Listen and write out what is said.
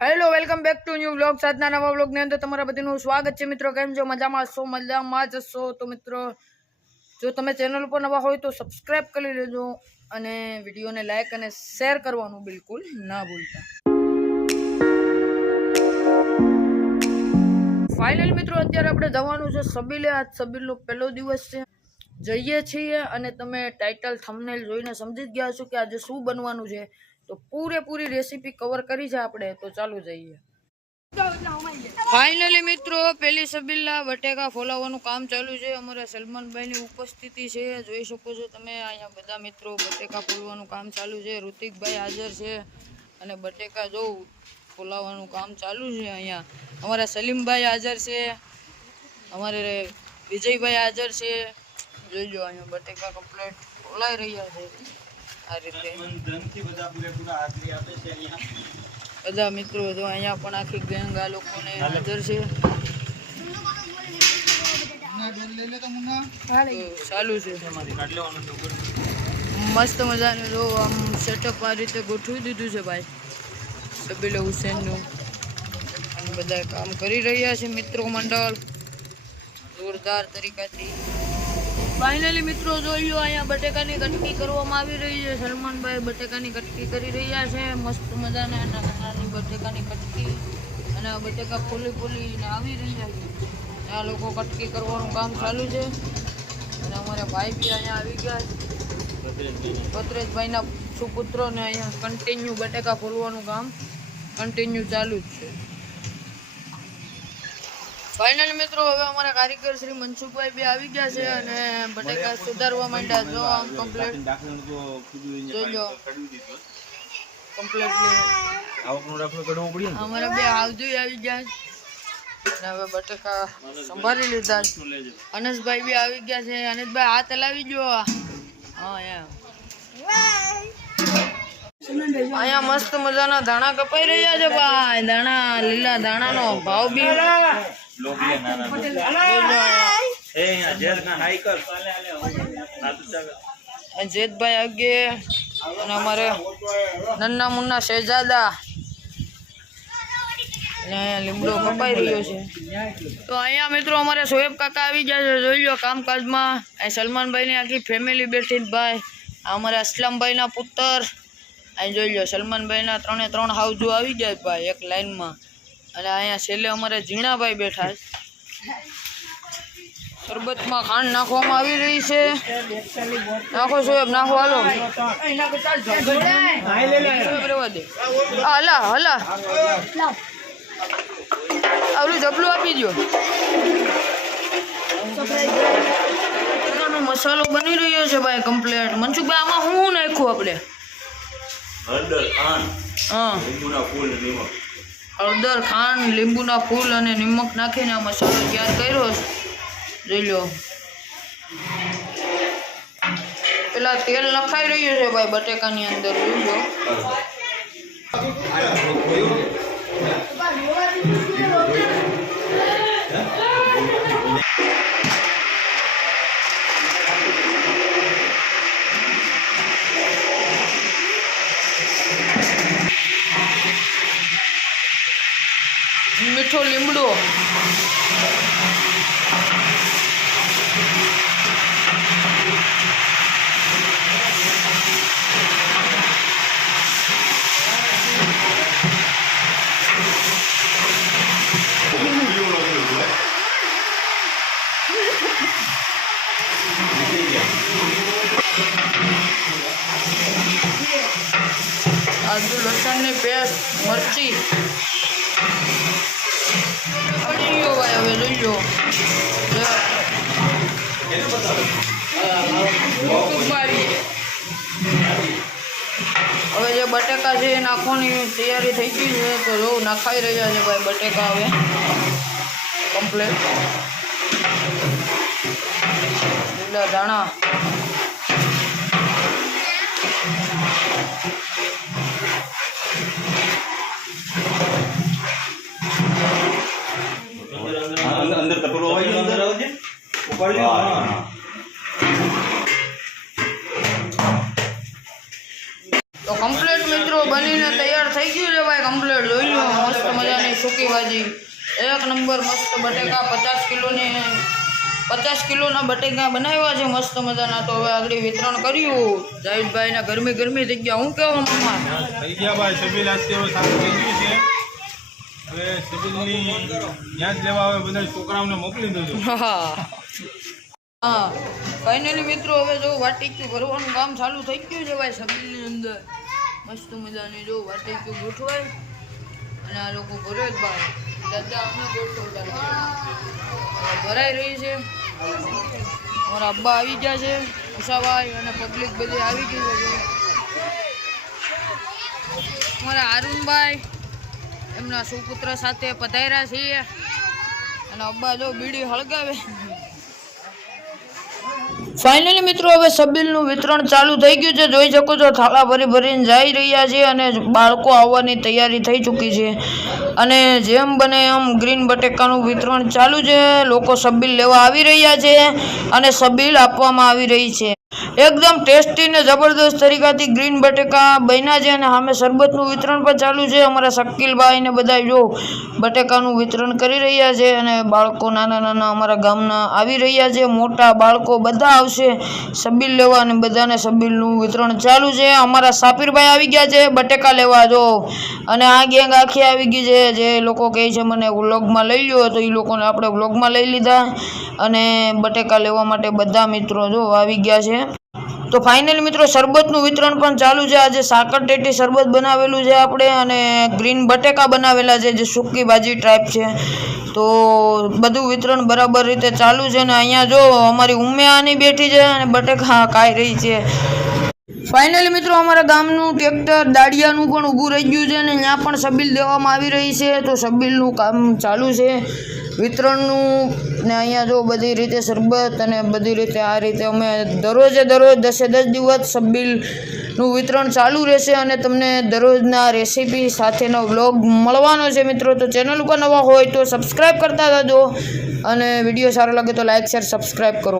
Hello welcome back to new blog Sadhana નવા વ્લોગની અંદર તમારા બધાનું સ્વાગત છે મિત્રો. કેમ છો? મજામાં છો? મજામાં જ છો? તો મિત્રો, જો તમે ચેનલ ઉપર નવા હોય તો સબસ્ક્રાઇબ કરી લેજો અને વિડીયોને લાઈક અને શેર કરવાનું બિલકુલ ના ભૂલતા. ફાઇનલ મિત્રો, અત્યારે આપણે જવાનું છે સબીલે. આજ સબીલનો પહેલો દિવસ છે. જઈએ છીએ અને તમે ટાઇટલ થંબનેલ જોઈને સમજી જ ગયા છો કે આજે શું બનવાનું છે. તો પૂરેપૂરી રેસીપી કવર કરી છે આપણે, તો ચાલુ જઈએ. ફાઇનલી મિત્રો, પેલી સબિલ્લા બટેકા ફોલાવવાનું કામ ચાલુ છે. અમારા સલમાનભાઈની ઉપસ્થિતિ છે. જોઈ શકો છો તમે, અહીંયા બધા મિત્રો બટેકા ફોલવાનું કામ ચાલુ છે. ઋતિકભાઈ હાજર છે અને બટેકા જોઉં ફોલાવવાનું કામ ચાલુ છે અહીંયા. અમારા સલીમભાઈ હાજર છે. અમારે વિજયભાઈ હાજર છે. જોઈજો અહીંયા બટેકા કમ્પ્લેટ ફોલાઈ રહ્યા છે. આ રીતે. બધા મિત્રો તો અહીંયા પણ આખી ગેંગ આ લોકોને હાજર છે. ચાલુ છે. મસ્ત મજાનું જો આમ સેટઅપ આ રીતે ગોઠવી દીધું છે ભાઈ. સબીલ હુસેનનું અને બધા કામ કરી રહ્યા છે મિત્રો મંડળ. જોરદાર તરીકાથી. ફાઇનલી મિત્રો જોઈ લો અહીંયા બટેકાની કટકી કરવામાં આવી રહી છે. સલમાનભાઈ બટેકાની કટકી કરી રહ્યા છે. મસ્ત મજાના નાના બટેકાની કટકી અને બટેકા ફૂલી ફૂલીને આવી રહ્યા છે. આ લોકો કટકી કરવાનું કામ ચાલુ છે. અને અમારા ભાઈ બી અહીંયા આવી ગયા ભદ્રેશભાઈના સુપુત્રોને અહીંયા કન્ટિન્યુ બટેકા ફોલવાનું કામ કન્ટિન્યુ ચાલુ જ છે. ફાઇનલ મિત્રો હવે અમારા કારીગર શ્રી મનસુખભાઈ બી આવી ગયા છે અને બટેકા સુધારવા માંડ્યા. જો આમ કમ્પ્લીટ જોજો કમ્પ્લીટલી અમારા બે આવજો આવી ગયા. અને હવે બટેકા સંભાળી લીધા. અનસભાઈ બી આવી ગયા છે. અનસભાઈ હાથ હલાવી જો હા એમ. અહીંયા મસ્ત મજાના દાણા કપાઈ રહ્યા છે ભાઈ. દાણા લીલા દાણાનો ભાવ બી જેતભાઈ અગે અને અમારે નન્ના મુન્ના શહેજાદા અને લીમડો કપાઈ રહ્યો છે. તો અહીંયા મિત્રો અમારે સોએબ કાકા આવી ગયા છે. જોઈ લો કામકાજમાં. અહીં સલમાનભાઈની આખી ફેમિલી બેઠી ભાઈ. આ અમારા અસલમભાઈના પુત્ર. અહીં જોઈ લો સલમાનભાઈના ત્રણે ત્રણ હાઉજો આવી ગયા ભાઈ એક લાઈનમાં. અને અહીંયા છેલ્લે અમારે ઝીણાભાઈ બેઠા છે. શરબતમાં ખાંડ નાખવામાં આવી રહી છે. નાખો સોએબ નાખો હાલો. હલા હલા. આવડું જબલું આપી દો મસાલો બની રહ્યો છે ભાઈ કમ્પ્લેટ મનસુખભાઈ આમાં શું નાખ્યું આપણે? હા. હળદર, ખાંડ, લીંબુના ફૂલ અને નિમક નાખીને આ મસાલો તૈયાર કર્યો જોઈ લો. પેલા તેલ નખાઈ રહ્યું છે ભાઈ બટેકાની અંદર, જોઈ લો. મીઠો લીમડો. આદુ લસણની પેસ્ટ મરચી. પડી ગયો ભાઈ હવે જોઈ લો હવે જે બટેકા છે એ નાખવાની તૈયારી થઈ ગઈ છે, તો જો નાખાઈ રહ્યા છે ભાઈ બટેકા હવે. કમ્પ્લેટ લીલા દાણા તો કમ્પ્લેટ મિત્રો બનીને તૈયાર થઈ ગયું છે ભાઈ કમ્પ્લેટ જોઈ લો મસ્ત મજાની સૂકી ભાજી. એક નંબર મસ્ત બટેકા પચાસ કિલોની પચાસ કિલોના બટેકા બનાવ્યા છે મસ્ત મજાના. તો હવે આગળ વિતરણ કર્યું. જાહિદભાઈના ગરમી ગરમી થઈ ગયા. હું કેવો મમ્મા થઈ ગયા ભાઈ સબીલ આજથી સારું થઈ ગયું છે. હવે સબીલની યાદ લેવા હવે બધા છોકરાઓને મોકલી દેજો. હા. હા. ફાઇનલી મિત્રો હવે જો વાટિક્યું ભરવાનું કામ ચાલુ થઈ ગયું છે ભાઈ સબીલની. અંદર મસ્ત મજાની જો વાટિક્યું ગોઠવાય અને આ લોકો ભરે જ ભાઈ દાદા અમે ગોઠવતા ભરાઈ રહી છે. અમારા અબ્બા આવી ગયા છે. ઉષાભાઈ અને પબ્લિક બધી આવી ગઈ છે અમારા અરુણભાઈ એમના સુપુત્ર સાથે પધાર્યા છીએ. અને અબ્બા જો બીડી હળગાવે. ફાઇનલી મિત્રો, હવે સબિલનું વિતરણ ચાલુ થઈ ગયું છે. જોઈ શકો છો થાળા ભરી ભરીને જઈ રહ્યા છે અને બાળકો આવવાની તૈયારી થઈ ચૂકી છે. અને જેમ બને એમ ગ્રીન બટેકાનું વિતરણ ચાલુ છે. લોકો સબિલ લેવા આવી રહ્યા છે અને સબિલ આપવામાં આવી રહી છે. એકદમ ટેસ્ટી ને જબરદસ્ત તરીકાથી ગ્રીન બટેકા બન્યા છે અને સામે શરબતનું વિતરણ પણ ચાલુ છે. અમારા શકીલભાઈ ને બધા જો બટેકાનું વિતરણ કરી રહ્યા છે અને બાળકો નાના નાના અમારા ગામના આવી રહ્યા છે. મોટા બાળકો બધા આવશે સબીલ લેવા અને બધાને સબીલનું વિતરણ ચાલુ છે. અમારા સાપીરભાઈ આવી ગયા છે બટેકા લેવા જો. અને આ ગેંગ આખી આવી ગઈ છે જે લોકો કહે છે મને વ્લોગમાં લઈ લ્યો તો એ લોકોને આપણે વ્લોગમાં લઈ લીધા. અને બટેકા લેવા માટે બધા મિત્રો જો આવી ગયા છે. તો ફાઇનલી મિત્રો શરબતનું વિતરણ પણ ચાલુ છે. આજે સાકર ટેટી શરબત બનાવેલું છે આપણે અને ગ્રીન બટેકા બનાવેલા છે, જે સૂકી ભાજી ટાઈપ છે. તો બધું વિતરણ બરાબર રીતે ચાલુ છે ને અહીંયા જો અમારી ઉમિયાની બેઠી છે અને બટેકા કાઈ રહી છે. ફાઇનલી મિત્રો, અમારા ગામનું ટ્રેક્ટર દાડિયાનું પણ ઊભું રહી ગયું છે અને ત્યાં પણ સબીલ દેવામાં આવી રહી છે. તો સબીલનું કામ ચાલુ છે. વિતરણનું ને અહીંયા જો બધી રીતે શરબત અને બધી રીતે આ રીતે અમે દરરોજે દરરોજ દસે દસ દિવસ સબીલનું વિતરણ ચાલુ રહેશે અને તમને દરરોજના રેસીપી સાથેનો વ્લોગ મળવાનો છે મિત્રો. તો ચેનલ ઉપર નવા હોય તો સબસ્ક્રાઈબ કરતા જજો અને વીડિયો સારો લાગે તો લાઇક શેર સબસ્ક્રાઈબ કરો.